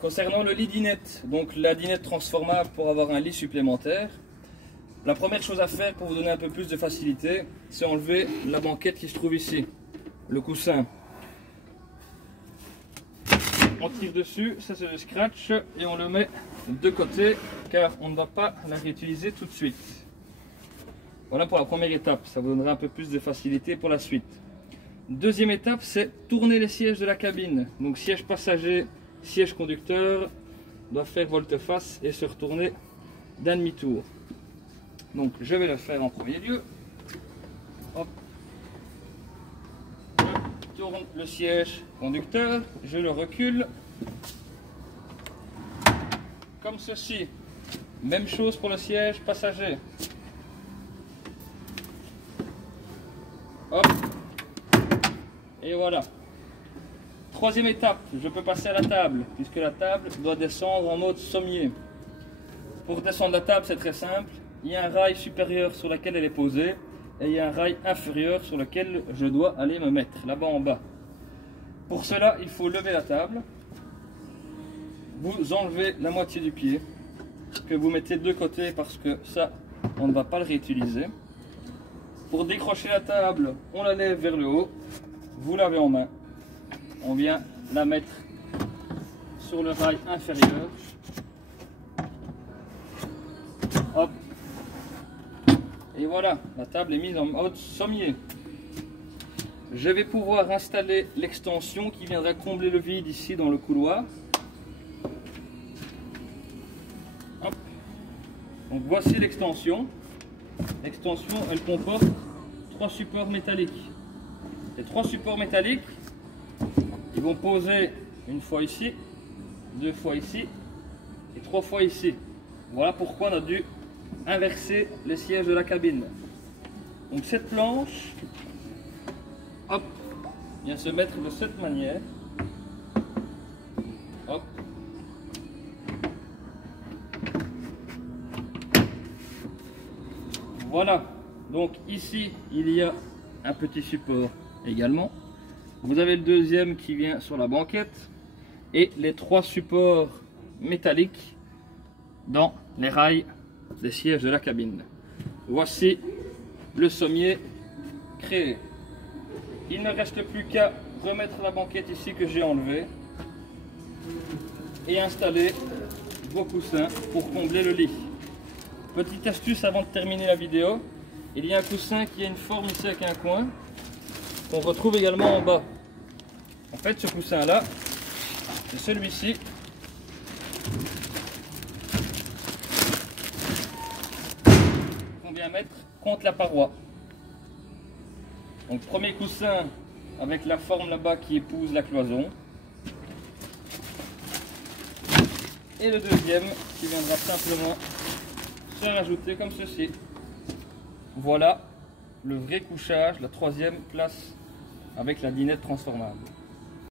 Concernant le lit dinette, donc la dinette transformable pour avoir un lit supplémentaire, la première chose à faire pour vous donner un peu plus de facilité, c'est enlever la banquette qui se trouve ici, le coussin. On tire dessus, ça c'est le scratch, et on le met de côté car on ne va pas la réutiliser tout de suite. Voilà pour la première étape, ça vous donnera un peu plus de facilité pour la suite. Deuxième étape, c'est tourner les sièges de la cabine. Donc siège passager, siège conducteur doit faire volte-face et se retourner d'un demi-tour. Donc je vais le faire en premier lieu. Hop. Je tourne le siège conducteur, je le recule. Comme ceci. Même chose pour le siège passager. Hop. Et voilà. Troisième étape, je peux passer à la table, puisque la table doit descendre en mode sommier. Pour descendre la table, c'est très simple. Il y a un rail supérieur sur lequel elle est posée, et il y a un rail inférieur sur lequel je dois aller me mettre, là-bas en bas. Pour cela, il faut lever la table. Vous enlevez la moitié du pied, que vous mettez de côté parce que ça, on ne va pas le réutiliser. Pour décrocher la table, on la lève vers le haut, vous l'avez en main. On vient la mettre sur le rail inférieur. Hop. Et voilà, la table est mise en mode sommier. Je vais pouvoir installer l'extension qui viendra combler le vide ici dans le couloir. Hop. Donc voici l'extension. L'extension, elle comporte 3 supports métalliques. Les 3 supports métalliques, ils vont poser une fois ici, 2 fois ici et 3 fois ici. Voilà pourquoi on a dû inverser les sièges de la cabine. Donc cette planche, hop, vient se mettre de cette manière. Hop. Voilà. Donc ici, il y a un petit support également. Vous avez le deuxième qui vient sur la banquette et les 3 supports métalliques dans les rails des sièges de la cabine. Voici le sommier créé. Il ne reste plus qu'à remettre la banquette ici que j'ai enlevée et installer vos coussins pour combler le lit. Petite astuce avant de terminer la vidéo, il y a un coussin qui a une forme ici avec un coin qu'on retrouve également en bas. En fait, ce coussin là, c'est celui-ci. Qu'on vient mettre contre la paroi. Donc premier coussin avec la forme là-bas qui épouse la cloison. Et le deuxième qui viendra simplement se rajouter comme ceci. Voilà le vrai couchage, la 3e place avec la dinette transformable.